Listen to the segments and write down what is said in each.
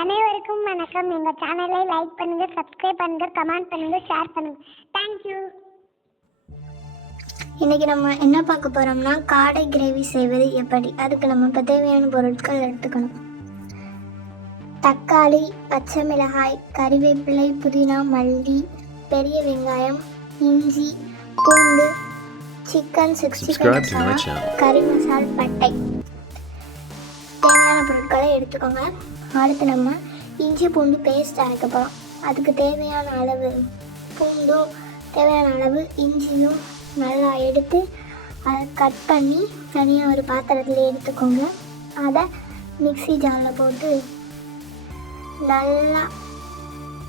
அனைவருக்கும் வணக்கம். எங்கள் சேனலை லைக் பண்ணுங்கள், சப்ஸ்கிரைப் பண்ணுங்கள், கமெண்ட் பண்ணுங்கள், ஷேர் பண்ணுங்கள். தேங்க்யூ. இன்றைக்கி நம்ம என்ன பார்க்க போகிறோம்னா காடை கிரேவி செய்வது எப்படி. அதுக்கு நம்ம இப்போ தேவையான பொருட்கள் எடுத்துக்கணும். தக்காளி, பச்சை மிளகாய், கறிவேப்பிலை, புதினா, மல்லி, பெரிய வெங்காயம், இஞ்சி, பூண்டு, சிக்கன் 65 மசாலா, கறி மசால், பட்டை. தேவையான பொருட்களை எடுத்துக்கோங்க. அடுத்து நம்ம இஞ்சி பூண்டு பேஸ்ட் அரைக்க போகிறோம். அதுக்கு தேவையான அளவு பூண்டும் தேவையான அளவு இஞ்சியும் நல்லா எடுத்து அதை கட் பண்ணி தனியாக ஒரு பாத்திரத்தில் எடுத்துக்கோங்க. அதை மிக்ஸி ஜாரில் போட்டு நல்லா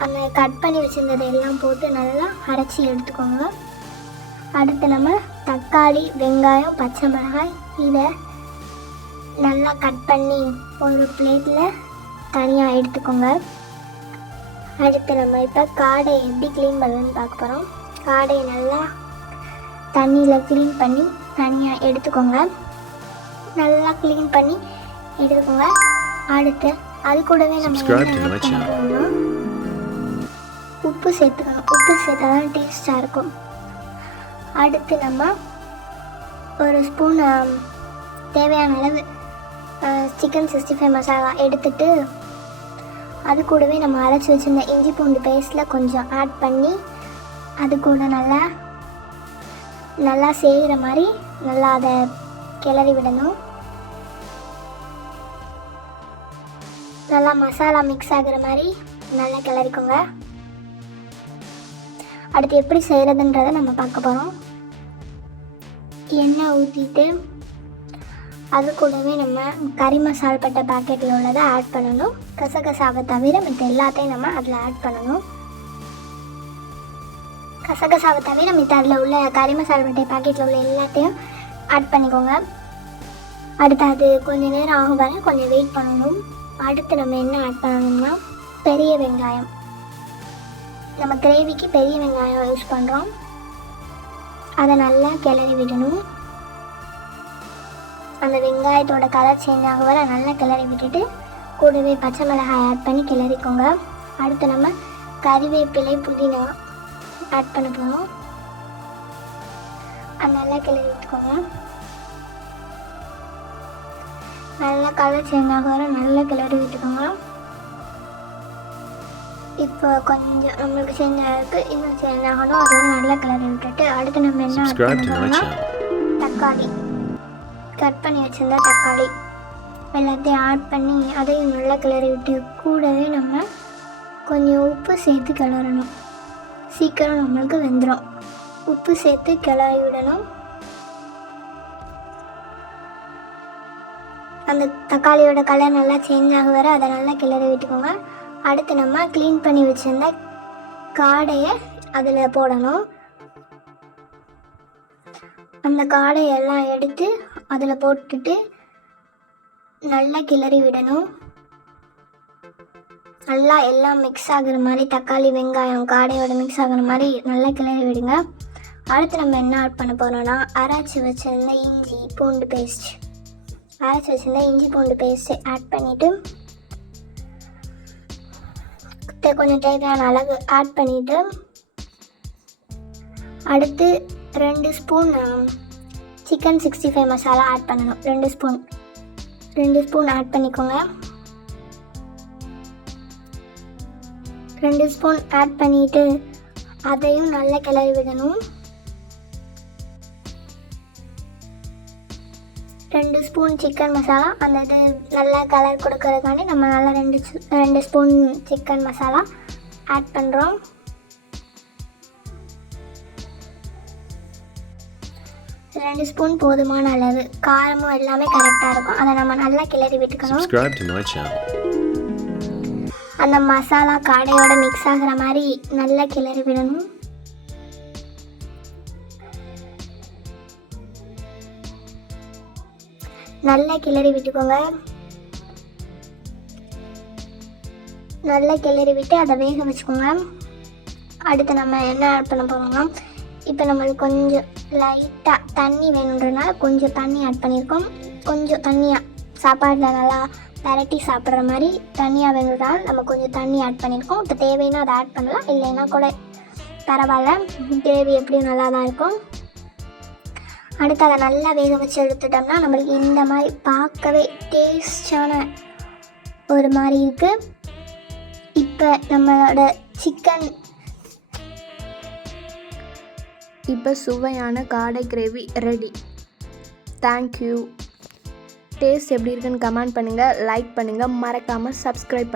அந்த கட் பண்ணி வச்சுருந்ததை எல்லாம் போட்டு நல்லா அரைச்சி எடுத்துக்கோங்க. அடுத்து நம்ம தக்காளி, வெங்காயம், பச்சை மிளகாய் இதை நல்லா கட் பண்ணி ஒரு பிளேட்டில் தனியாக எடுத்துக்கோங்க. அடுத்து நம்ம இப்போ காடை எப்படி க்ளீன் பண்ணுறதுன்னு பார்க்க போகிறோம். காடையை நல்லா தண்ணியில் க்ளீன் பண்ணி தனியாக எடுத்துக்கோங்க. நல்லா க்ளீன் பண்ணி எடுத்துக்கோங்க. அடுத்து அது கூடவே நம்ம என்ன ஆட் பண்ணுறோம்னா உப்பு சேர்த்துக்கணும். உப்பு சேர்த்தா தான் டேஸ்ட்டாக இருக்கும். அடுத்து நம்ம ஒரு ஸ்பூன் தேவையான அளவு சிக்கன் 65 மசாலா எடுத்துட்டு அது கூடவே நம்ம அரைச்சி வச்சுருந்த இஞ்சி பூண்டு பேஸ்ட்டில் கொஞ்சம் ஆட் பண்ணி அது கூட நல்லா செய்கிற மாதிரி நல்லா அதை கிளறி விடணும். நல்லா மசாலா மிக்ஸ் ஆகிற மாதிரி நல்லா கிளறிக்கோங்க. அடுத்து எப்படி செய்கிறதுன்றதை நம்ம பார்க்க போகிறோம். எண்ணெய் ஊற்றிட்டு அது கூடவே நம்ம கறி மசால் பட்டை பேக்கெட்டில் உள்ளதை ஆட் பண்ணணும். கசகசாவை தவிர மற்ற எல்லாத்தையும் நம்ம அதில் ஆட் பண்ணணும். கசகசாவை தவிர மற்ற அதில் உள்ள கறி மசால் பட்டை பேக்கெட்டில் உள்ள எல்லாத்தையும் ஆட் பண்ணிக்கோங்க. அடுத்து அது கொஞ்சம் நேரம் ஆகும் வரை கொஞ்சம் வெயிட் பண்ணணும். அடுத்து நம்ம என்ன ஆட் பண்ணணும்னா பெரிய வெங்காயம். நம்ம கிரேவிக்கு பெரிய வெங்காயம் யூஸ் பண்ணுறோம். அதை நல்லா கிளறி விடணும். அந்த வெங்காயத்தோட கலர் சேஞ்ச் ஆக வர நல்லா கிளறி விட்டுட்டு கூடவே பச்சை மிளகாய் ஆட் பண்ணி கிளறிக்கோங்க. அடுத்து நம்ம கறிவேப்பிலை, புதினா ஆட் பண்ண போகிறோம். அது நல்லா கிளறி விட்டுக்கோங்க. நல்லா கலர் சேஞ்ச் ஆக வர நல்லா கிளறி விட்டுக்கோங்க. இப்போ கொஞ்சம் நம்மளுக்கு சேஞ்ச் ஆகிருக்கு, இன்னும் சேஞ்ச் ஆகணும். அதோட நல்லா கிளறி விட்டுட்டு அடுத்து நம்ம என்ன ஆட் பண்ணோம்னா தக்காளி, கட் பண்ணி வச்சுருந்தா தக்காளி எல்லாத்தையும் ஆட் பண்ணி அதையும் நல்லா கிளறி விட்டு கூடவே நம்ம கொஞ்சம் உப்பு சேர்த்து கிளறணும். சீக்கிரம் நம்மளுக்கு வெந்துடும். உப்பு சேர்த்து கிளறி விடணும். அந்த தக்காளியோட கலர் நல்லா சேஞ்ச் ஆக வர அதை நல்லா கிளறி விட்டுக்கோங்க. அடுத்து நம்ம க்ளீன் பண்ணி வச்சுருந்த காடையை அதில் போடணும். அந்த காடையெல்லாம் எடுத்து அதில் போட்டுட்டு நல்லா கிளறி விடணும். நல்லா எல்லாம் மிக்ஸ் ஆகுற மாதிரி தக்காளி, வெங்காயம், காடையோட மிக்ஸ் ஆகுற மாதிரி நல்லா கிளறி விடுங்க. அடுத்து நம்ம என்ன ஆட் பண்ண போகிறோம்னா அரைச்சி வச்சுருந்த இஞ்சி பூண்டு பேஸ்ட்டு ஆட் பண்ணிவிட்டு கொஞ்சம் தேவையான அளவு ஆட் பண்ணிவிட்டு அடுத்து 2 ஸ்பூன் சிக்கன் 65 மசாலா ஆட் பண்ணணும். 2 ஸ்பூன் ஆட் பண்ணிக்கோங்க. 2 ஸ்பூன் ஆட் பண்ணிவிட்டு அதையும் நல்லா கிளறி விடணும். 2 ஸ்பூன் சிக்கன் மசாலா, அந்த இது நல்லா கலர் கொடுக்கறதுக்காண்டி நம்ம நல்லா 2 ஸ்பூன் சிக்கன் மசாலா ஆட் பண்ணுறோம். ரெண்டு ஸ்பூன் போதுமான அளவு. காரமும் எல்லாமே கரெக்டாக இருக்கும். அதை நம்ம நல்லா கிளறி விட்டுக்கணும். அந்த மசாலா காடையோட மிக்ஸ் ஆகிற மாதிரி நல்லா கிளறி விடணும். நல்லா கிளறி விட்டுக்கோங்க. நல்லா கிளறி விட்டு அதை வேக வச்சுக்கோங்க. அடுத்து நம்ம என்ன ஆட் பண்ண போகிறோம்னா இப்போ நம்மளுக்கு கொஞ்சம் லைட்டாக தண்ணி வேணுன்றனால கொஞ்சம் தண்ணி ஆட் பண்ணியிருக்கோம். கொஞ்சம் தண்ணியாக சாப்பாட்டில் நல்லா பெரட்டி சாப்பிட்ற மாதிரி தண்ணியாக வேணுறதால் நம்ம கொஞ்சம் தண்ணி ஆட் பண்ணியிருக்கோம். இப்போ தேவைன்னா அதை ஆட் பண்ணலாம், இல்லைன்னா கூட பரவாயில்ல. கிரேவி எப்படியும் நல்லா தான் இருக்கும். அடுத்து அதை நல்லா வேக வச்சு எடுத்துட்டோம்னா நம்மளுக்கு இந்த மாதிரி பார்க்கவே டேஸ்டான ஒரு மாதிரி இருக்குது. இப்போ நம்மளோட சிக்கன் இப்போ சுவையான காடை கிரேவி ரெடி. தேங்க்யூ. டேஸ்ட் எப்படி இருக்குன்னு கமெண்ட் பண்ணுங்கள், லைக் பண்ணுங்கள், மறக்காமல் சப்ஸ்கிரைப் பண்ணுங்கள்.